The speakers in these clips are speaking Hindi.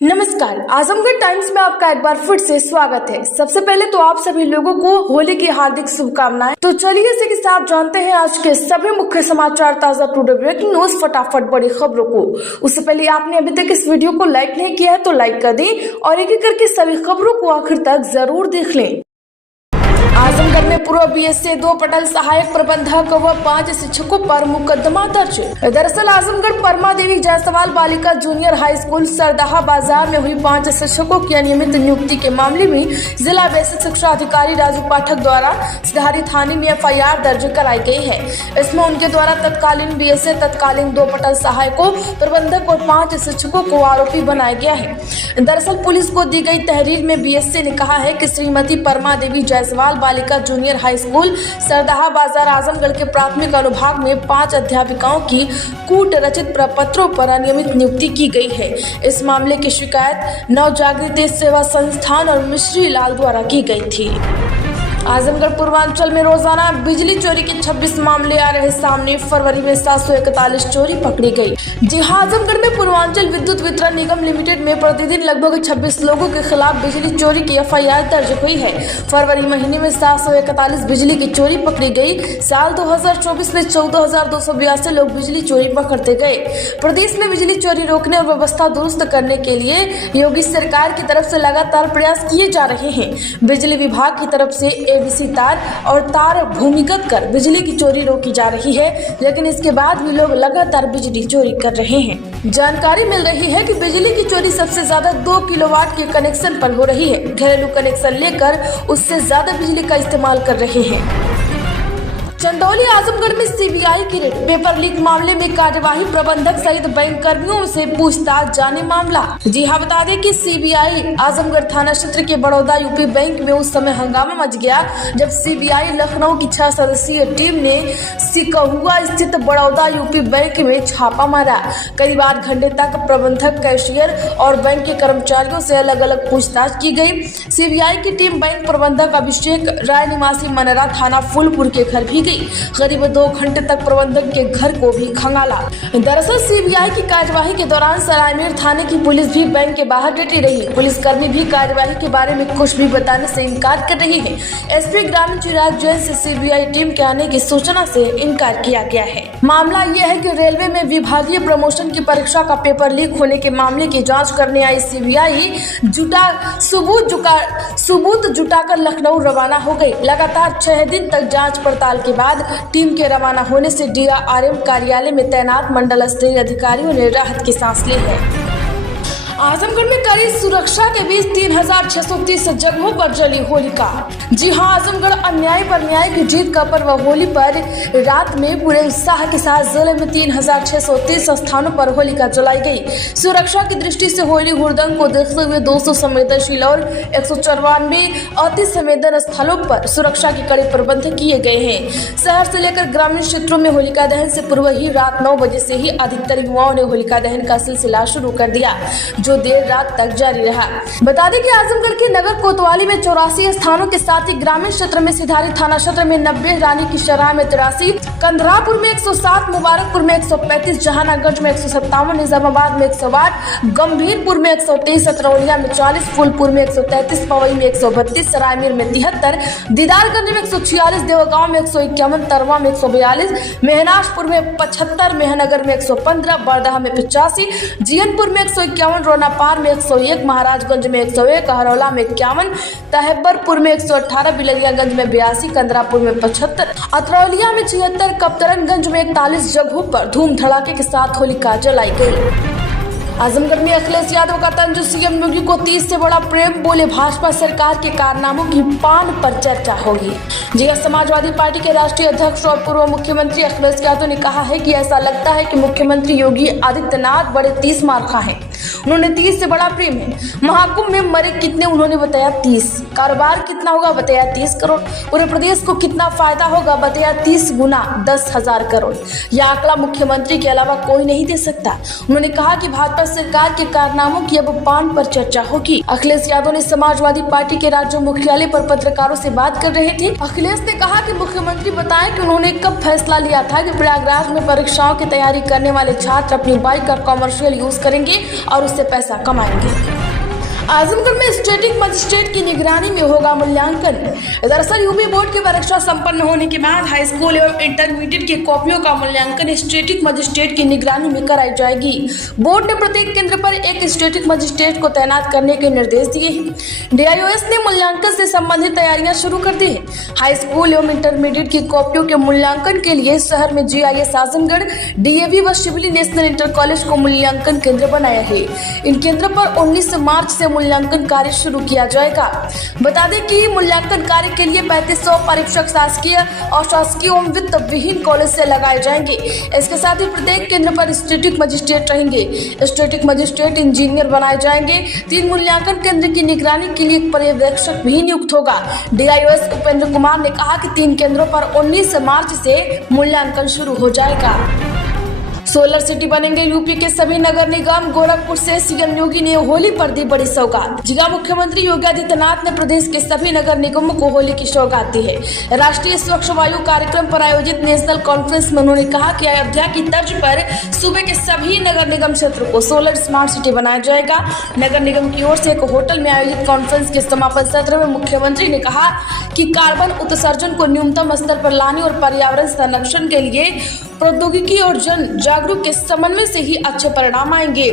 नमस्कार, आजमगढ़ टाइम्स में आपका एक बार फिर से स्वागत है। सबसे पहले तो आप सभी लोगों को होली की हार्दिक शुभकामनाएं। तो चलिए इसी के साथ जानते हैं आज के सभी मुख्य समाचार, ताजा टुडे ब्रेकिंग न्यूज, फटाफट बड़ी खबरों को। उससे पहले आपने अभी तक इस वीडियो को लाइक नहीं किया है तो लाइक कर दें और एक एक करके सभी खबरों को आखिर तक जरूर देख लें। आजमगढ़ में पूर्व बीएसए 2 पटल सहायक प्रबंधक व 5 शिक्षकों पर मुकदमा दर्ज। दरअसल आजमगढ़ परमा देवी जायसवाल बालिका जूनियर हाई स्कूल सरदाहा बाजार में हुई 5 शिक्षकों की अनियमित नियुक्ति के मामले में जिला बेसिक शिक्षा अधिकारी राजू पाठक द्वारा सिधारी थाने में एफआईआर दर्ज कराई गई है। इसमें उनके द्वारा तत्कालीन बीएसए, तत्कालीन 2 पटल सहायकों, प्रबंधक और 5 शिक्षकों को आरोपी बनाया गया है। दरअसल पुलिस को दी गई तहरीर में बीएसए ने कहा है कि श्रीमती परमा देवी जायसवाल बालिका जूनियर हाई स्कूल सरदाहा बाजार आजमगढ़ के प्राथमिक अनुभाग में 5 अध्यापिकाओं की कूट रचित प्रपत्रों पर अनियमित नियुक्ति की गई है। इस मामले की शिकायत नवजागृति सेवा संस्थान और मिश्री लाल द्वारा की गई थी। आजमगढ़ पूर्वांचल में रोजाना बिजली चोरी के 26 मामले आ रहे सामने। फरवरी में 741 चोरी पकड़ी गई। जी हां, आजमगढ़ में पूर्वांचल विद्युत वितरण निगम लिमिटेड में प्रतिदिन लगभग 26 लोगों के खिलाफ बिजली चोरी की एफआईआर दर्ज हुई है। फरवरी महीने में 741 बिजली की चोरी पकड़ी गई। साल 2024 में 14,282 लोग बिजली चोरी पकड़ते गए। प्रदेश में बिजली चोरी रोकने और व्यवस्था दुरुस्त करने के लिए योगी सरकार की तरफ से लगातार प्रयास किए जा रहे हैं। बिजली विभाग की तरफ से एबीसी तार और तार भूमिगत कर बिजली की चोरी रोकी जा रही है, लेकिन इसके बाद भी लोग लगातार बिजली चोरी कर रहे हैं। जानकारी मिल रही है कि बिजली की चोरी सबसे ज्यादा 2 किलोवाट के कनेक्शन पर हो रही है। घरेलू कनेक्शन लेकर उससे ज्यादा बिजली का इस्तेमाल कर रहे हैं। चंदौली आजमगढ़ में सीबीआई की रेड। पेपर लीक मामले में कार्यवाही, प्रबंधक सहित बैंक कर्मियों से पूछताछ जाने मामला। जी हां, बता दें कि सीबीआई आजमगढ़ थाना क्षेत्र के बड़ौदा यूपी बैंक में उस समय हंगामा मच गया जब सीबीआई लखनऊ की 6 सदस्यीय टीम ने सिकहुआ स्थित बड़ौदा यूपी बैंक में छापा मारा। करीब 8 घंटे तक प्रबंधक, कैशियर और बैंक के कर्मचारियों से अलग अलग पूछताछ की गई। सीबीआई की टीम बैंक प्रबंधक अभिषेक राय निवासी मनरा थाना फूलपुर के घर भी करीब 2 घंटे तक प्रबंधक के घर को भी खंगाला। दरअसल सीबीआई की कार्यवाही के दौरान सरायमेर थाने की पुलिस भी बैंक के बाहर डटी रही। पुलिसकर्मी भी कार्यवाही के बारे में कुछ भी बताने से इनकार कर रही है। एसपी ग्रामीण चिराग जैन से सीबीआई टीम के आने की सूचना से इनकार किया गया है। मामला यह है कि रेलवे में विभागीय प्रमोशन की परीक्षा का पेपर लीक होने के मामले की जाँच करने आई सीबीआई सबूत जुटाकर लखनऊ रवाना हो गई। लगातार 6 दिन तक जाँच पड़ताल के बाद टीम के रवाना होने से डीआरएम कार्यालय में तैनात मंडल स्तरीय अधिकारियों ने राहत की सांस ली है। आजमगढ़ में कड़ी सुरक्षा के बीच 3630 जगहों पर जली होलिका। जी हां, आजमगढ़ अन्याय पर न्याय की जीत का पर्व होली पर रात में पूरे उत्साह के साथ जिले में 3630 स्थानों पर होलिका जलाई गई। सुरक्षा की दृष्टि से होली हुड़दंग को देखते हुए 200 संवेदनशील और 194 अति संवेदन स्थलों पर सुरक्षा के कड़े प्रबंध किए गए हैं। शहर से लेकर ग्रामीण क्षेत्रों में होलिका दहन से पूर्व ही रात 9 बजे से ही अधिकतर युवाओं ने होलिका दहन का सिलसिला शुरू कर दिया, जो देर रात तक जारी रहा। बता दें कि आजमगढ़ के नगर कोतवाली में 84 स्थानों के साथ ही ग्रामीण क्षेत्र में सिधारी थाना क्षेत्र में 90, रानी की शराह में 83, कंधरापुर में 107, मुबारकपुर में 135, जहानागंज में 157, निजामाबाद में 108, गंभीरपुर में 123, अतरौलिया में 40, फूलपुर में 133, पवई में 132, सरायमीर में 73, दीदारगंज में 146, देवगांव में 151, तरवा में 142, मेहनाजपुर में 75, मेहनगर में 115, बरदहा में 85, जियनपुर में 151, पार में 101, महाराजगंज में 101, हरौला में 51, तहब्बरपुर में 118, बिलरियागंज में 82, कंदरापुर में 75, अतरौलिया में 76, कप्तानगंज में 41 जगहों पर धूम धड़ाके के साथ होलिका जलाई गई। आजमगढ़ में अखिलेश यादव का तंज, सीएम योगी को 30 से बड़ा प्रेम, बोले भाजपा सरकार के कारनामों की पान पर चर्चा होगी। जी हां, समाजवादी पार्टी के राष्ट्रीय अध्यक्ष और पूर्व मुख्यमंत्री अखिलेश यादव ने कहा है कि ऐसा लगता है कि मुख्यमंत्री योगी आदित्यनाथ बड़े 30 मार खा है। उन्होंने 30 से बड़ा प्रेम है। महाकुंभ में मरे कितने, उन्होंने बताया 30। कारोबार कितना होगा, बताया 30 करोड़। पूरे प्रदेश को कितना फायदा होगा, बताया 30 गुना 10,000 करोड़। यह आंकड़ा मुख्यमंत्री के अलावा कोई नहीं दे सकता। उन्होंने कहा कि भाजपा सरकार के कारनामों की अब पान पर चर्चा होगी। अखिलेश यादव ने समाजवादी पार्टी के राज्य मुख्यालय पर पत्रकारों से बात कर रहे थे। अखिलेश ने कहा कि मुख्यमंत्री बताएं कि उन्होंने कब फैसला लिया था कि प्रयागराज में परीक्षाओं की तैयारी करने वाले छात्र अपनी बाइक का कॉमर्शियल यूज करेंगे और उससे पैसा कमाएंगे। आजमगढ़ में स्टैटिक मजिस्ट्रेट की निगरानी में होगा मूल्यांकन। दरअसल यूपी बोर्ड की परीक्षा संपन्न होने के बाद हाई स्कूल एवं इंटरमीडिएट की कॉपियों का मूल्यांकन स्टैटिक मजिस्ट्रेट की निगरानी में कराई जाएगी। बोर्ड ने प्रत्येक केंद्र पर एक स्टैटिक मजिस्ट्रेट को तैनात करने के निर्देश दिए हैं। DIOS ने मूल्यांकन से संबंधित तैयारियां शुरू कर दी है। हाई स्कूल एवं इंटरमीडिएट की कॉपियों के मूल्यांकन के लिए शहर में GIS आजमगढ़, DAV व शिवली नेशनल इंटर कॉलेज को मूल्यांकन केंद्र बनाया है। इन केंद्रों पर 19 मार्च से मूल्यांकन कार्य शुरू किया जाएगा। बता दें कि मूल्यांकन कार्य के लिए 3500 परीक्षक शासकीय, अशासकीय एवं वित्त विहीन कॉलेज से लगाए जाएंगे। इसके साथ ही प्रत्येक केंद्र पर स्टैटिक मजिस्ट्रेट रहेंगे। स्टैटिक मजिस्ट्रेट इंजीनियर बनाए जाएंगे। 3 मूल्यांकन केंद्र की निगरानी के लिए एक पर्यवेक्षक भी नियुक्त होगा। DIOS उपेंद्र कुमार ने कहा कि 3 केंद्रों पर 19 मार्च से मूल्यांकन शुरू हो जाएगा। सोलर सिटी बनेंगे यूपी के सभी नगर निगम। गोरखपुर से CM योगी ने होली पर दी बड़ी सौगात। जिला मुख्यमंत्री योगी आदित्यनाथ ने प्रदेश के सभी नगर निगमों को होली की सौगात दी है। राष्ट्रीय स्वच्छ वायु कार्यक्रम पर आयोजित नेशनल कॉन्फ्रेंस में उन्होंने कहा कि अयोध्या की तर्ज पर सूबे के सभी नगर निगम क्षेत्र को सोलर स्मार्ट सिटी बनाया जाएगा। नगर निगम की ओर से एक होटल में आयोजित कॉन्फ्रेंस के समापन सत्र में मुख्यमंत्री ने कहा कि कार्बन उत्सर्जन को न्यूनतम स्तर पर लाने और पर्यावरण संरक्षण के लिए प्रौद्योगिकी और जन जागरूक के समन्वय से ही अच्छे परिणाम आएंगे।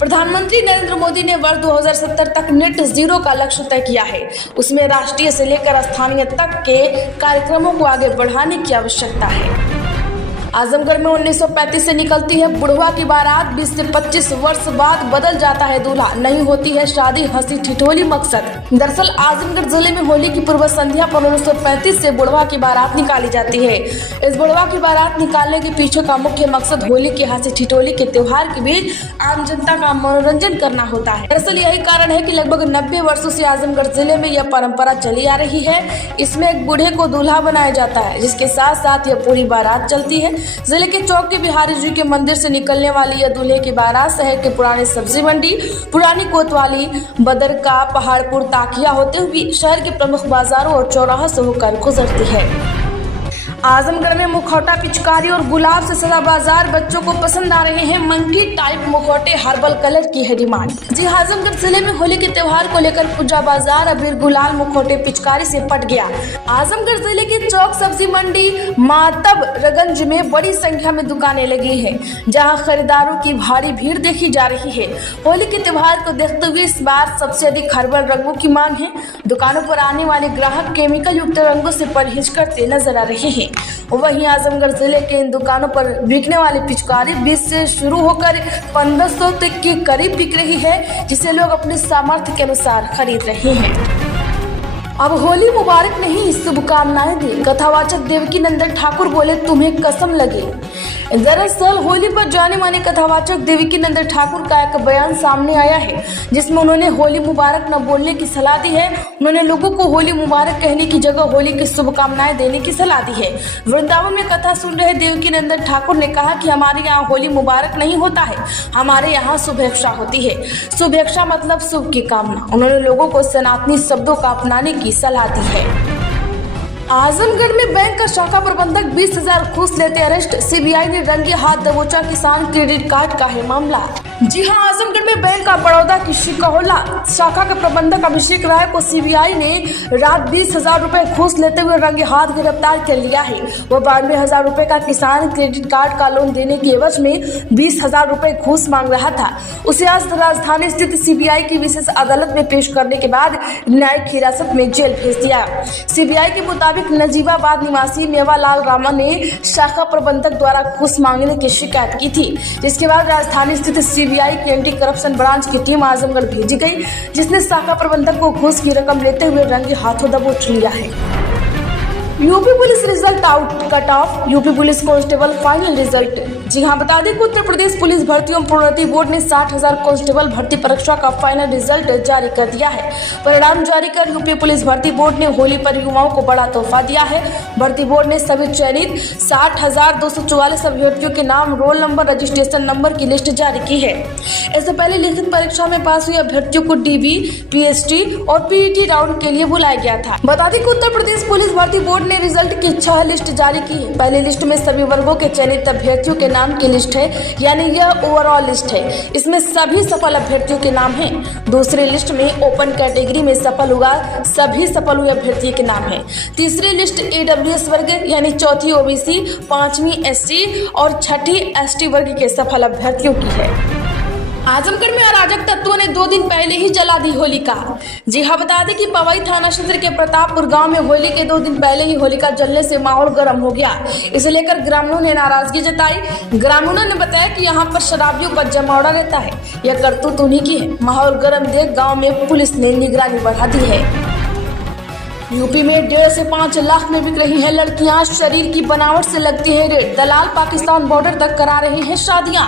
प्रधानमंत्री नरेंद्र मोदी ने वर्ष 2070 तक नेट जीरो का लक्ष्य तय किया है। उसमें राष्ट्रीय से लेकर स्थानीय तक के कार्यक्रमों को आगे बढ़ाने की आवश्यकता है। आजमगढ़ में 1935 से निकलती है बुढ़वा की बारात। 20 से 25 वर्ष बाद बदल जाता है दूल्हा, नहीं होती है शादी, हंसी ठिठोली मकसद। दरअसल आजमगढ़ जिले में होली की पूर्व संध्या पर 1935 से बुढ़वा की बारात निकाली जाती है। इस बुढ़वा की बारात निकालने के पीछे का मुख्य मकसद होली के हंसी ठिठोली के त्योहार के बीच आम जनता का मनोरंजन करना होता है। दरअसल यही कारण है कि लगभग 90 वर्षों से आजमगढ़ जिले में यह परंपरा चली आ रही है। इसमें एक बूढ़े को दूल्हा बनाया जाता है, जिसके साथ साथ यह पूरी बारात चलती है। जिले के चौक के बिहारी जी के मंदिर से निकलने वाली यह दूल्हे की बारात शहर के पुराने सब्जी मंडी, पुरानी कोतवाली, बदरका, पहाड़पुर, ताकिया होते हुए शहर के प्रमुख बाजारों और चौराहा से होकर गुजरती है। आजमगढ़ में मुखौटा, पिचकारी और गुलाब से सजा बाजार। बच्चों को पसंद आ रहे हैं मंकी टाइप मुखौटे, हर्बल कलर की है डिमांड। जी आजमगढ़ जिले में होली के त्योहार को लेकर पूजा बाजार अबीर, गुलाल, मुखौटे, पिचकारी से पट गया। आजमगढ़ जिले के चौक, सब्जी मंडी, मातबरगंज में बड़ी संख्या में दुकानें लगी है, जहां खरीदारों की भारी भीड़ देखी जा रही है। होली के त्योहार को देखते हुए इस बार सबसे अधिक हर्बल रंगों की मांग है। दुकानों पर आने वाले ग्राहक केमिकल युक्त रंगों से परहेज करते नजर आ रहे हैं। वहीं आजमगढ़ जिले के इन दुकानों पर बिकने वाली पिचकारी 20 से शुरू होकर 1500 तक के करीब बिक रही है, जिसे लोग अपने सामर्थ्य के अनुसार खरीद रहे हैं। अब होली मुबारक नहीं, शुभकामनाएं दें। कथावाचक देवकी नंदन ठाकुर बोले, तुम्हें कसम लगे। दरअसल होली पर जाने माने कथावाचक देवकी नंदन ठाकुर का एक बयान सामने आया है, जिसमें उन्होंने होली मुबारक न बोलने की सलाह दी है। उन्होंने लोगों को होली मुबारक कहने की जगह होली की शुभकामनाएं देने की सलाह दी है। वृंदावन में कथा सुन रहे देवकी नंदन ठाकुर ने कहा कि हमारे यहाँ होली मुबारक नहीं होता है, हमारे यहाँ शुभेच्छा होती है। शुभेच्छा मतलब शुभ की कामना। उन्होंने लोगों को सनातनी शब्दों का अपनाने की सलाह दी है। आजमगढ़ में बैंक का शाखा प्रबंधक 20,000 घूस लेते अरेस्ट। सीबीआई ने रंगे हाथ दबोचा किसान क्रेडिट कार्ड का है मामला। जी हां, आजमगढ़ में बैंक ऑफ बड़ौदा की शिकौला शाखा के प्रबंधक अभिषेक राय को सीबीआई ने रात 20,000 रुपए घूस लेते हुए रंगे हाथ गिरफ्तार कर लिया है। वह 92,000 रुपए का किसान क्रेडिट कार्ड का लोन देने के एवज में 20,000 रुपए घूस मांग रहा था। उसे आज राजधानी स्थित सीबीआई की विशेष अदालत में पेश करने के बाद न्यायिक हिरासत में जेल भेज दिया। सीबीआई के मुताबिक नजीबाबाद निवासी मेवालाल रामा ने शाखा प्रबंधक द्वारा घूस मांगने की शिकायत की थी, जिसके बाद राजधानी स्थित सीबीआई की एंटी करप्शन ब्रांच की टीम आजमगढ़ भेजी गई, जिसने शाखा प्रबंधक को घूस की रकम लेते हुए रंगे हाथों दबोच लिया है। UP police result out, cut off. UP police constable final result. जी हां, बता दें कि उत्तर प्रदेश पुलिस भर्ती एवं प्रोन्नति बोर्ड ने 60,000 कांस्टेबल भर्ती परीक्षा का फाइनल रिजल्ट जारी कर दिया है। परिणाम जारी कर यूपी पुलिस भर्ती बोर्ड ने होली पर युवाओं को बड़ा तोहफा दिया है। भर्ती बोर्ड ने सभी चयनित 60,244 अभ्यर्थियों के नाम, रोल नंबर, रजिस्ट्रेशन नंबर की लिस्ट जारी की है। इससे पहले लिखित परीक्षा में पास हुए अभ्यर्थियों को डीबी, पीएसटी और पीईटी राउंड के लिए बुलाया गया था। बता दें कि उत्तर प्रदेश पुलिस भर्ती बोर्ड ने रिजल्ट की 6 लिस्ट जारी की है। पहली लिस्ट में सभी वर्गों के चयनित अभ्यर्थियों के नाम की लिस्ट है, यानी यह ओवरऑल लिस्ट है। इसमें सभी सफल अभ्यर्थियों के नाम हैं। दूसरी लिस्ट में ओपन कैटेगरी में सफल हुआ सभी सफल हुए अभ्यर्थियों के नाम हैं। तीसरी लिस्ट AWS वर्ग यानी चौथी OBC, पांचवी SC और छठी ST वर्ग के सफल अभ्यर्थियों की है। आजमगढ़ में अराजक तत्वों ने 2 दिन पहले ही जला दी होलिका। जी हाँ, बता दें कि पवई थाना क्षेत्र के प्रतापपुर गांव में होली के 2 दिन पहले ही होलिका जलने से माहौल गर्म हो गया। इसे लेकर ग्रामीणों ने नाराजगी जताई। ग्रामीणों ने बताया कि यहां पर शराबियों का जमावड़ा रहता है। यह करतूत उन्हीं की है। माहौल गर्म देख गाँव में पुलिस ने निगरानी बढ़ा दी है। यूपी में 1.5 से 5 लाख में बिक रही हैं लड़कियां। शरीर की बनावट से लगती है रेट। दलाल पाकिस्तान बॉर्डर तक करा रहे हैं शादियां।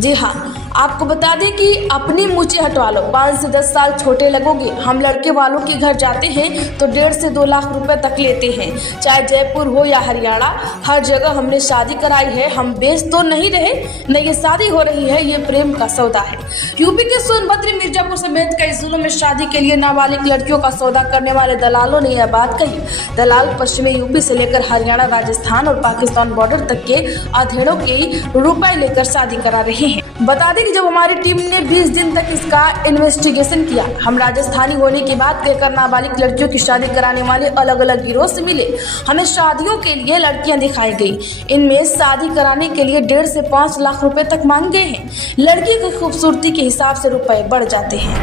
जी हाँ, आपको बता दें कि अपनी मूछें हटवा लो, 5 से 10 साल छोटे लगोगे। हम लड़के वालों के घर जाते हैं तो 1.5 से 2 लाख रुपए तक लेते हैं। चाहे जयपुर हो या हरियाणा, हर जगह हमने शादी कराई है। हम बेच तो नहीं रहे, न ये शादी हो रही है, ये प्रेम का सौदा है। यूपी के सोनभद्र, मिर्जापुर समेत कई जिलों में शादी के लिए नाबालिग लड़कियों का सौदा करने वाले दलालों ने यह बात कही। दलाल पश्चिमी यूपी से लेकर हरियाणा, राजस्थान और पाकिस्तान बॉर्डर तक के अधेड़ों के रुपए लेकर शादी करा रहे हैं। बता दें कि जब हमारी टीम ने 20 दिन तक इसका इन्वेस्टिगेशन किया, हम राजस्थानी होने की बात कहकर नाबालिग लड़कियों की शादी कराने वाले अलग अलग गिरोह से मिले। हमें शादियों के लिए लड़कियां दिखाई गई। इनमें शादी कराने के लिए 1.5 से 5 लाख रुपए तक मांगे हैं। लड़की की खूबसूरती के हिसाब से रुपए बढ़ जाते हैं।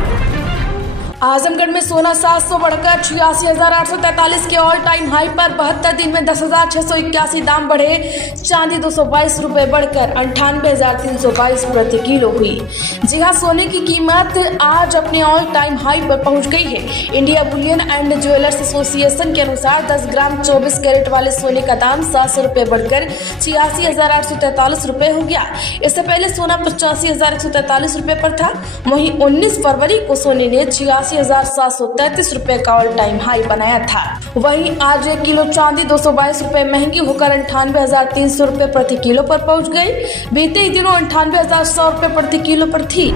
आजमगढ़ में सोना 700 बढ़कर 86,843 के ऑल टाइम हाई पर। 72 दिन में 10,681 दाम बढ़े। चांदी 222 रुपए बढ़कर 98,322 प्रति किलो हुई। जी हाँ, सोने की कीमत आज अपने ऑल टाइम हाई पर पहुंच गई है। India Boolean and jewellers association के अनुसार 10 ग्राम 24 कैरेट वाले सोने का दाम 700 रुपए बढ़कर 86,843 रुपए हो गया। इससे पहले सोना 85,143 रुपए पर था। वहीं 19 फरवरी को सोने ने 86,733 रुपए का ऑल टाइम हाई बनाया था। वहीं आज 1 किलो चांदी 222 रुपए महंगी होकर 98,300 रुपए प्रति किलो पर पहुंच गई। बीते ही दिनों 98,100 रुपए प्रति किलो पर थी।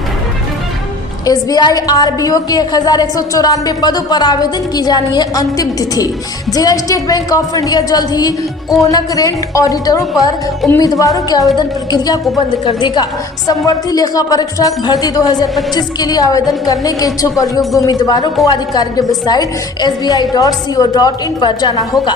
SBI RBO के 1,194 पदों पर आवेदन की जानी है अंतिम तिथि। जिला स्टेट बैंक ऑफ इंडिया जल्द ही कोनकरेंट ऑडिटरों पर उम्मीदवारों के आवेदन प्रक्रिया को बंद कर देगा। समवर्ती लेखा परीक्षक भर्ती 2025 के लिए आवेदन करने के इच्छुक और योग्य उम्मीदवारों को आधिकारिक वेबसाइट sbi.co.in पर जाना होगा।